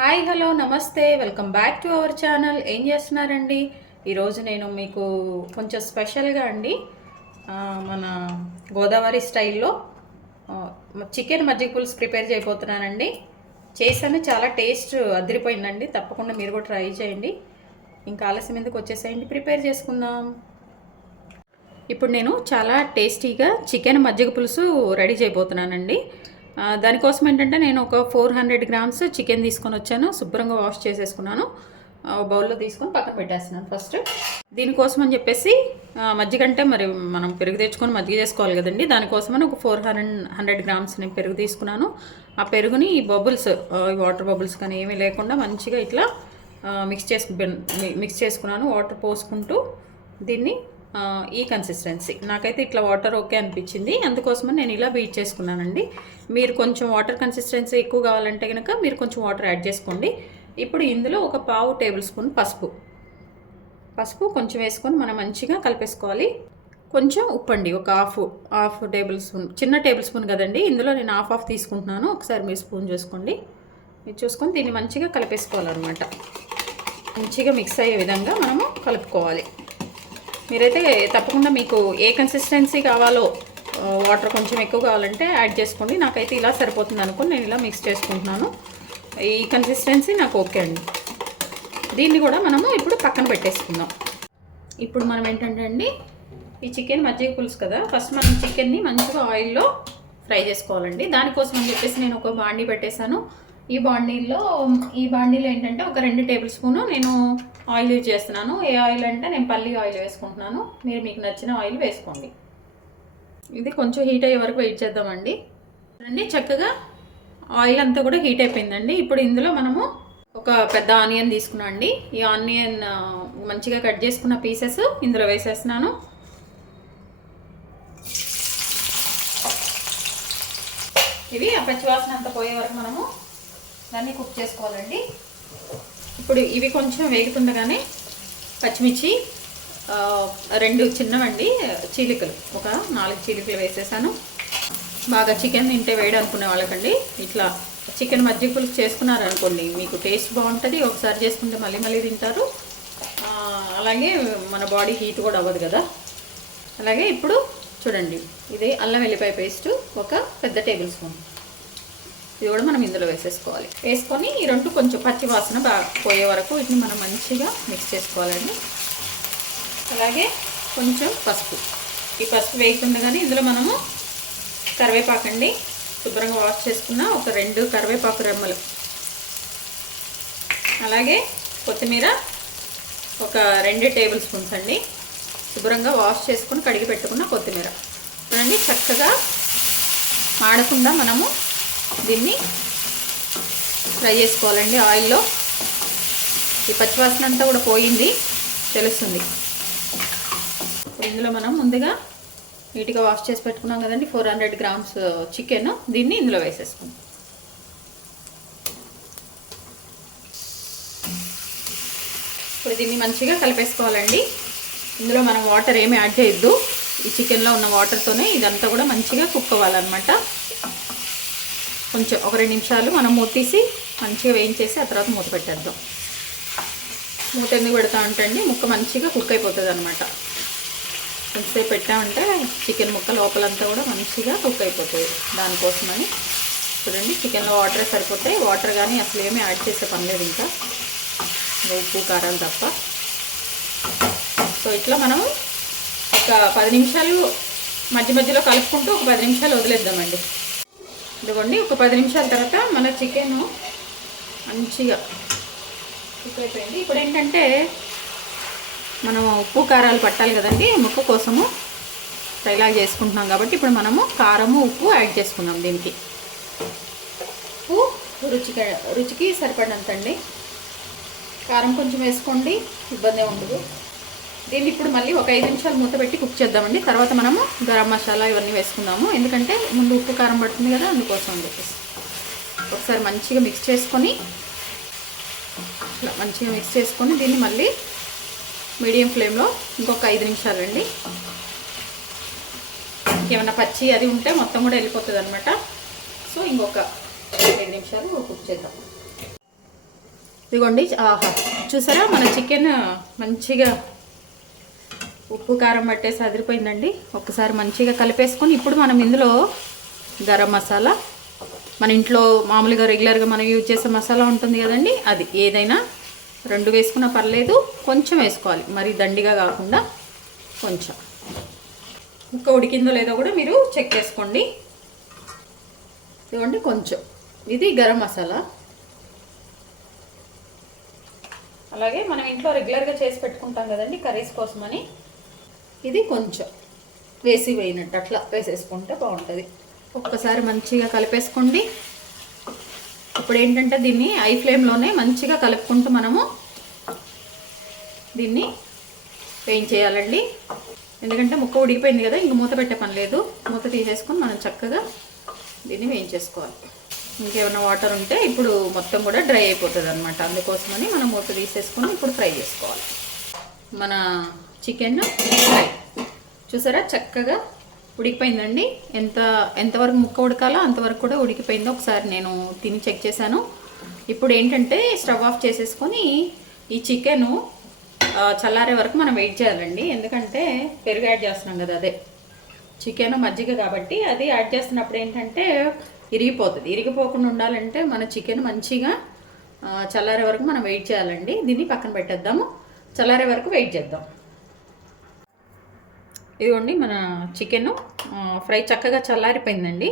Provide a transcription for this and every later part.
Hi hello నమస్తే welcome back to our channel. ఏం చేస్తున్నారండి? ఈరోజు నేను మీకు కొంచెం స్పెషల్గా అండి మన గోదావరి స్టైల్లో చికెన్ మజ్జిగ పులుసు ప్రిపేర్ చేయబోతున్నానండి. చేశాను, చాలా టేస్ట్ అదిరిపోయిందండి. తప్పకుండా మీరు కూడా ట్రై చేయండి. ఇంకా ఆలస్యం ఎందుకు, వచ్చేసేయండి, ప్రిపేర్ చేసుకుందాం. ఇప్పుడు నేను చాలా టేస్టీగా చికెన్ మజ్జిగ పులుసు రెడీ చేయబోతున్నానండి. దానికోసం ఏంటంటే నేను ఒక 400 గ్రామ్స్ చికెన్ తీసుకొని వచ్చాను. శుభ్రంగా వాష్ చేసేసుకున్నాను. బౌల్లో తీసుకొని పక్కన పెట్టేస్తున్నాను. ఫస్ట్ దీనికోసం అని చెప్పేసి మజ్జిగ అంటే మరి మనం పెరుగు తెచ్చుకొని మజ్జిగ చేసుకోవాలి కదండి. దానికోసమని ఒక 400 గ్రామ్స్ నేను పెరుగు తీసుకున్నాను. ఆ పెరుగుని ఈ బబుల్స్, వాటర్ బబుల్స్ కానీ ఏమీ లేకుండా మంచిగా ఇట్లా మిక్స్ చేసుకున్నాను. వాటర్ పోసుకుంటూ దీన్ని ఈ కన్సిస్టెన్సీ నాకైతే ఇట్లా వాటర్ ఓకే అనిపించింది. అందుకోసమని నేను ఇలా బీట్ చేసుకున్నానండి. మీరు కొంచెం వాటర్ కన్సిస్టెన్సీ ఎక్కువ కావాలంటే కనుక మీరు కొంచెం వాటర్ యాడ్ చేసుకోండి. ఇప్పుడు ఇందులో ఒక పావు టేబుల్ స్పూన్ పసుపు కొంచెం వేసుకొని మనం మంచిగా కలిపేసుకోవాలి. కొంచెం ఉప్పు అండి, ఒక హాఫ్ టేబుల్ స్పూన్, చిన్న టేబుల్ స్పూన్ కదండి, ఇందులో నేను హాఫ్ తీసుకుంటున్నాను. ఒకసారి మీరు స్పూన్ చూసుకోండి. ఇది చూసుకొని దీన్ని మంచిగా కలిపేసుకోవాలన్నమాట. మంచిగా మిక్స్ అయ్యే విధంగా మనము కలుపుకోవాలి. మీరైతే తప్పకుండా మీకు ఏ కన్సిస్టెన్సీ కావాలో, వాటర్ కొంచెం ఎక్కువ కావాలంటే యాడ్ చేసుకోండి. నాకైతే ఇలా సరిపోతుంది అనుకుని నేను ఇలా మిక్స్ చేసుకుంటున్నాను. ఈ కన్సిస్టెన్సీ నాకు ఓకే అండి. దీన్ని కూడా మనము ఇప్పుడు పక్కన పెట్టేసుకుందాం. ఇప్పుడు మనం ఏంటంటే అండి, ఈ చికెన్ మజ్జిగ పులుసు కదా, ఫస్ట్ మనం చికెన్ని మంచిగా ఆయిల్లో ఫ్రై చేసుకోవాలండి. దానికోసం అని చెప్పేసి నేను ఒక బాండీ పెట్టేశాను. ఈ బాండీలో ఏంటంటే ఒక 2 టేబుల్ స్పూను నేను ఆయిల్ యూజ్ చేస్తున్నాను. ఏ ఆయిల్ అంటే నేను పల్లి ఆయిల్ వేసుకుంటున్నాను. మీరు మీకు నచ్చిన ఆయిల్ వేసుకోండి. ఇది కొంచెం హీట్ అయ్యే వరకు వెయిట్ చేద్దామండి. చూడండి, చక్కగా ఆయిల్ అంతా కూడా హీట్ అయిపోయిందండి. ఇప్పుడు ఇందులో మనము ఒక పెద్ద ఆనియన్ తీసుకున్నాం అండి. ఈ ఆనియన్ మంచిగా కట్ చేసుకున్న పీసెస్ ఇందులో వేసేస్తున్నాను. ఇవి ఆ పచ్చివాసన అంతా పోయే వరకు మనము దాన్ని కుక్ చేసుకోవాలండి. ఇప్పుడు ఇవి కొంచెం వేగుతుండగానే పచ్చిమిర్చి 2 చిన్నవండి చీలికలు, ఒక 4 చీలికలు వేసేసాను. బాగా చికెన్ తింటే వేడి అనుకునే వాళ్ళకండి ఇట్లా చికెన్ మజ్జిగ పులుసు చేసుకున్నారనుకోండి, మీకు టేస్ట్ బాగుంటుంది. ఒకసారి చేసుకుంటే మళ్ళీ మళ్ళీ తింటారు. అలాగే మన బాడీ హీట్ కూడా అవ్వదు కదా. అలాగే ఇప్పుడు చూడండి, ఇది అల్లం వెల్లిపాయ పేస్ట్ ఒక పెద్ద టేబుల్ స్పూన్, ఇది కూడా మనం ఇందులో వేసేసుకోవాలి. వేసుకొని ఈ 2 కొంచెం పచ్చి వాసన బాగా పోయే వరకు వీటిని మనం మంచిగా మిక్స్ చేసుకోవాలండి. అలాగే కొంచెం పసుపు, ఈ పసుపు వేస్తుండగానే ఇందులో మనము కరివేపాకండి, శుభ్రంగా వాష్ చేసుకున్న ఒక 2 కరివేపాకు రెమ్మలు, అలాగే కొత్తిమీర ఒక 2 టేబుల్ స్పూన్స్ అండి, శుభ్రంగా వాష్ చేసుకుని కడిగి పెట్టుకున్న కొత్తిమీర. చూడండి, చక్కగా మాడకుండా మనము దీన్ని ఫ్రై చేసుకోవాలండి ఆయిల్లో. ఈ పచ్చివాసన అంతా కూడా పోయింది తెలుస్తుంది. ఇందులో మనం ముందుగా నీట్గా వాష్ చేసి పెట్టుకున్నాం కదండి 400 గ్రామ్స్ చికెన్, దీన్ని ఇందులో వేసేసుకుందాం. ఇప్పుడు దీన్ని మంచిగా కలిపేసుకోవాలండి. ఇందులో మనం వాటర్ ఏమి యాడ్ చేయొద్దు. ఈ చికెన్లో ఉన్న వాటర్తోనే ఇదంతా కూడా మంచిగా కుక్ అవ్వాలన్నమాట. కొంచెం ఒక 2 నిమిషాలు మనం మూత తీసి మంచిగా వేయించేసి ఆ తర్వాత మూత పెట్టేద్దాం. మూత ఎందుకు పెడతా ఉంటండి, ముక్క మంచిగా కుక్ అయిపోతుంది అనమాట. కొంచెంసేపు పెట్టామంటే చికెన్ ముక్క లోపలంతా కూడా మంచిగా కుక్ అయిపోతుంది. దానికోసమని చూడండి, చికెన్లో వాటరే సరిపోతాయి. వాటర్ కానీ అసలు ఏమీ యాడ్ చేసే పని లేదు, ఇంకా ఉప్పు కారాలు తప్ప. సో ఇట్లా మనము ఒక 10 నిమిషాలు మధ్యలో కలుపుకుంటూ ఒక 10 నిమిషాలు వదిలేద్దామండి. ఇదిగోండి, ఒక 10 నిమిషాల తర్వాత మన చికెన్ మంచిగా కుక్ అయిపోయింది. ఇప్పుడు ఏంటంటే మనం ఉప్పు కారాలు పట్టాలి కదండి ముక్క కోసము, ఫ్రైలాగా చేసుకుంటున్నాం కాబట్టి ఇప్పుడు మనము కారము ఉప్పు యాడ్ చేసుకున్నాం. దీనికి ఉప్పు రుచికి సరిపడినంత అండి. కారం కొంచెం వేసుకోండి, ఇబ్బంది ఉండదు. దీన్ని ఇప్పుడు మళ్ళీ ఒక 5 నిమిషాలు మూత పెట్టి కుక్ చేద్దామండి. తర్వాత మనము గరం మసాలా ఇవన్నీ వేసుకుందాము, ఎందుకంటే ముందు ఉప్పు కారం పడుతుంది కదా, అందుకోసం అని చెప్పేసి. ఒకసారి మంచిగా మిక్స్ చేసుకొని దీన్ని మళ్ళీ మీడియం ఫ్లేమ్లో ఇంకొక 5 నిమిషాలు అండి. ఏమైనా పచ్చి అది ఉంటే మొత్తం కూడా వెళ్ళిపోతుంది అనమాట. సో ఇంకొక 5 నిమిషాలు కుక్ చేద్దాం. ఇదిగోండి, ఆహా చూసారా మన చికెన్ మంచిగా ఉప్పు కారం పట్టేసి అదిరిపోయిందండి. ఒకసారి మంచిగా కలిపేసుకొని ఇప్పుడు మనం ఇందులో గరం మసాలా, మన ఇంట్లో మామూలుగా రెగ్యులర్గా మనం యూజ్ చేసే మసాలా ఉంటుంది కదండి, అది ఏదైనా 2 వేసుకున్నా పర్లేదు, కొంచెం వేసుకోవాలి, మరి దండిగా కాకుండా కొంచెం. ముక్క ఉడికిందో లేదో కూడా మీరు చెక్ చేసుకోండి. ఇదిగోండి కొంచెం, ఇది గరం మసాలా. అలాగే మనం ఇంట్లో రెగ్యులర్గా చేసి పెట్టుకుంటాం కదండి కర్రీస్ కోసమని, ఇది కొంచెం వేసినట్టు అట్లా వేసేసుకుంటే బాగుంటుంది. ఒక్కసారి మంచిగా కలిపేసుకోండి. ఇప్పుడు ఏంటంటే దీన్ని హై ఫ్లేమ్లోనే మంచిగా కలుపుకుంటూ మనము దీన్ని వేయించేయాలండి. ఎందుకంటే ముక్క ఉడికిపోయింది కదా, ఇంక మూత పెట్టే పని లేదు. మూత తీసేసుకొని మనం చక్కగా దీన్ని వేయించేసుకోవాలి. ఇంకేమైనా వాటర్ ఉంటే ఇప్పుడు మొత్తం కూడా డ్రై అయిపోతుంది అనమాట. అందుకోసమని మనం మూత తీసేసుకొని ఇప్పుడు ఫ్రై చేసుకోవాలి. మన చికెన్ ఫ్రై చూసారా చక్కగా ఉడికిపోయిందండి. ఎంతవరకు ముక్క ఉడకాలో అంతవరకు కూడా ఉడికిపోయిందో ఒకసారి నేను తిని చెక్ చేశాను. ఇప్పుడు ఏంటంటే స్టవ్ ఆఫ్ చేసేసుకొని ఈ చికెను చల్లారే వరకు మనం వెయిట్ చేయాలండి. ఎందుకంటే పెరుగు యాడ్ చేస్తున్నాం కదా, అదే చికెన్ మజ్జిగ కాబట్టి అది యాడ్ చేస్తున్నప్పుడు ఏంటంటే ఇరిగిపోతుంది. ఇరిగిపోకుండా ఉండాలంటే మన చికెన్ మంచిగా చల్లారే వరకు మనం వెయిట్ చేయాలండి. దీన్ని పక్కన పెట్టేద్దాము, చల్లారే వరకు వెయిట్ చేద్దాం. ఇదిగోండి మన చికెన్ ఫ్రై చక్కగా చల్లారిపోయిందండి.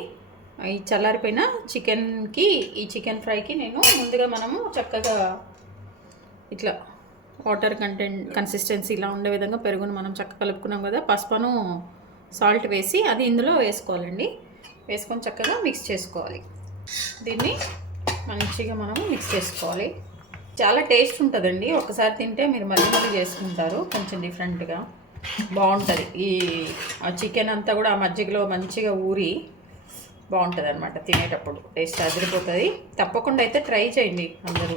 ఈ చల్లారిపోయిన చికెన్కి, ఈ చికెన్ ఫ్రైకి నేను ముందుగా మనము చక్కగా ఇట్లా వాటర్ కన్సిస్టెన్సీ ఇలా ఉండే విధంగా పెరుగును మనం చక్కగా కలుపుకున్నాం కదా, పసుపును సాల్ట్ వేసి అది ఇందులో వేసుకోవాలండి. వేసుకొని చక్కగా మిక్స్ చేసుకోవాలి. దీన్ని మంచిగా మనము మిక్స్ చేసుకోవాలి. చాలా టేస్ట్ ఉంటుందండి. ఒకసారి తింటే మీరు మళ్ళీ మళ్ళీ చేసుకుంటారు. కొంచెం డిఫరెంట్గా బాగుంటుంది. ఈ చికెన్ అంతా కూడా ఆ మజ్జిగలో మంచిగా ఊరి బాగుంటుంది అనమాట. తినేటప్పుడు టేస్ట్ అదిరిపోతుంది. తప్పకుండా అయితే ట్రై చేయండి అందరూ.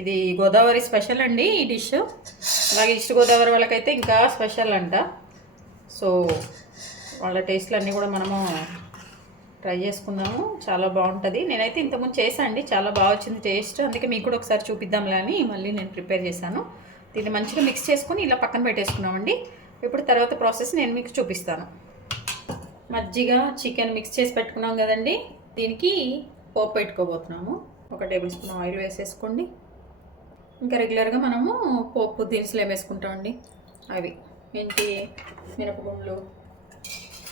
ఇది గోదావరి స్పెషల్ అండి ఈ డిష్. అలాగే ఈస్ట్ గోదావరి వాళ్ళకైతే ఇంకా స్పెషల్ అంట. సో వాళ్ళ టేస్ట్లు అన్నీ కూడా మనము ట్రై చేసుకుందాము. చాలా బాగుంటుంది. నేనైతే ఇంతకుముందు చేశాను అండి, చాలా బాగా వచ్చింది టేస్ట్. అందుకే మీకు కూడా ఒకసారి చూపిద్దాంలే అని మళ్ళీ నేను ప్రిపేర్ చేశాను. దీన్ని మంచిగా మిక్స్ చేసుకొని ఇలా పక్కన పెట్టేసుకున్నామండి. ఇప్పుడు తర్వాత ప్రాసెస్ నేను మీకు చూపిస్తాను. మజ్జిగ చికెన్ మిక్స్ చేసి పెట్టుకున్నాం కదండి, దీనికి పోపు పెట్టుకోబోతున్నాము. 1 టేబుల్ స్పూన్ ఆయిల్ వేసేసుకోండి. ఇంకా రెగ్యులర్గా మనము పోపు దినుసులు వేసుకుంటామండి. అవి ఏంటి, మినపగుండ్లు,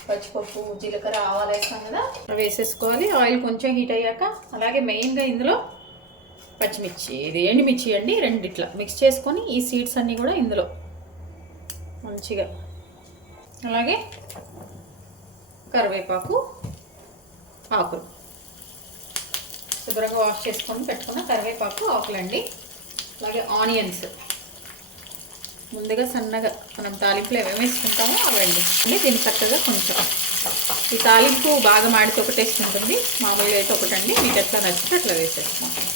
పచ్చిపప్పు, జీలకర్ర, ఆవాలు వేస్తాం కదా, అవి వేసేసుకోవాలి. ఆయిల్ కొంచెం హీట్ అయ్యాక అలాగే మెయిన్గా ఇందులో పచ్చిమిర్చి, ఇది ఎండుమిర్చి అండి, 2 ఇట్లా మిక్స్ చేసుకొని ఈ సీడ్స్ అన్నీ కూడా ఇందులో మంచిగా, అలాగే కరివేపాకు ఆకులు, శుభ్రంగా వాష్ చేసుకొని పెట్టుకున్న కరివేపాకు ఆకులండి. అలాగే ఆనియన్స్ ముందుగా సన్నగా మనం తాలింపులో ఏమేమి వేసుకుంటామో అవండి. దీన్ని చక్కగా కొంచెం, ఈ తాలింపు బాగా మాడితే ఒక టేస్ట్ ఉంటుంది, మామూలుగా అయితే ఒకటండి. మీకు ఎట్లా నచ్చితే అట్లా వేసేసుకుంటాం.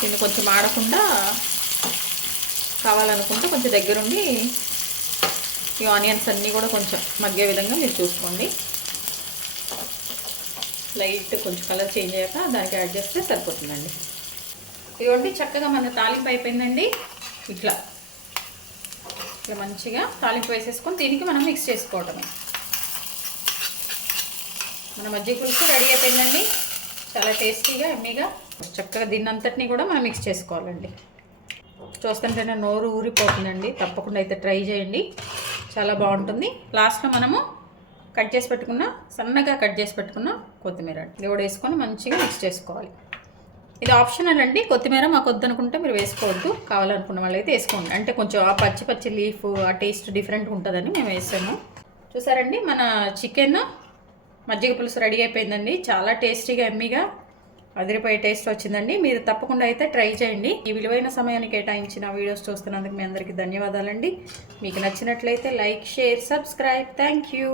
దీన్ని కొంచెం మాడకుండా కావాలనుకుంటే కొంచెం దగ్గరుండి ఈ ఆనియన్స్ అన్నీ కూడా కొంచెం మగ్గే విధంగా మీరు చూసుకోండి. లైట్ కొంచెం కలర్ చేంజ్ అయ్యాక దానికి యాడ్ చేస్తే సరిపోతుందండి. ఇదిగోండి చక్కగా మన తాలింపు అయిపోయిందండి. ఇట్లా మంచిగా తాలింపు వేసేసుకొని దీనికి మనం మిక్స్ చేసుకోవటమే. మన మజ్జిగ పులుసు రెడీ అయిపోయిందండి. చాలా టేస్టీగా ఎమ్మీగా చక్కగా దీన్ని అంతటినీ కూడా మనం మిక్స్ చేసుకోవాలండి. చూస్తుంటేనే నోరు ఊరిపోతుందండి. తప్పకుండా అయితే ట్రై చేయండి, చాలా బాగుంటుంది. లాస్ట్లో మనము సన్నగా కట్ చేసి పెట్టుకున్న కొత్తిమీర ఇది కూడా వేసుకొని మంచిగా మిక్స్ చేసుకోవాలి. ఇది ఆప్షనల్ అండి. కొత్తిమీర మాకు వద్దనుకుంటే మీరు వేసుకోవద్దు, కావాలనుకున్న వాళ్ళు అయితే వేసుకోండి. అంటే కొంచెం ఆ పచ్చి లీఫ్ ఆ టేస్ట్ డిఫరెంట్గా ఉంటుందని మేము వేసాము. చూసారండి మన చికెన్ మజ్జిగ పులుసు రెడీ అయిపోయిందండి. చాలా టేస్టీగా ఎమ్మీగా అదిరిపోయే టేస్ట్ వచ్చిందండి. మీరు తప్పకుండా అయితే ట్రై చేయండి. ఈ విలువైన సమయాన్ని కేటాయించిన వీడియోస్ చూస్తున్నందుకు మీ అందరికీ ధన్యవాదాలండి. మీకు నచ్చినట్లయితే like, share, subscribe. Thank you.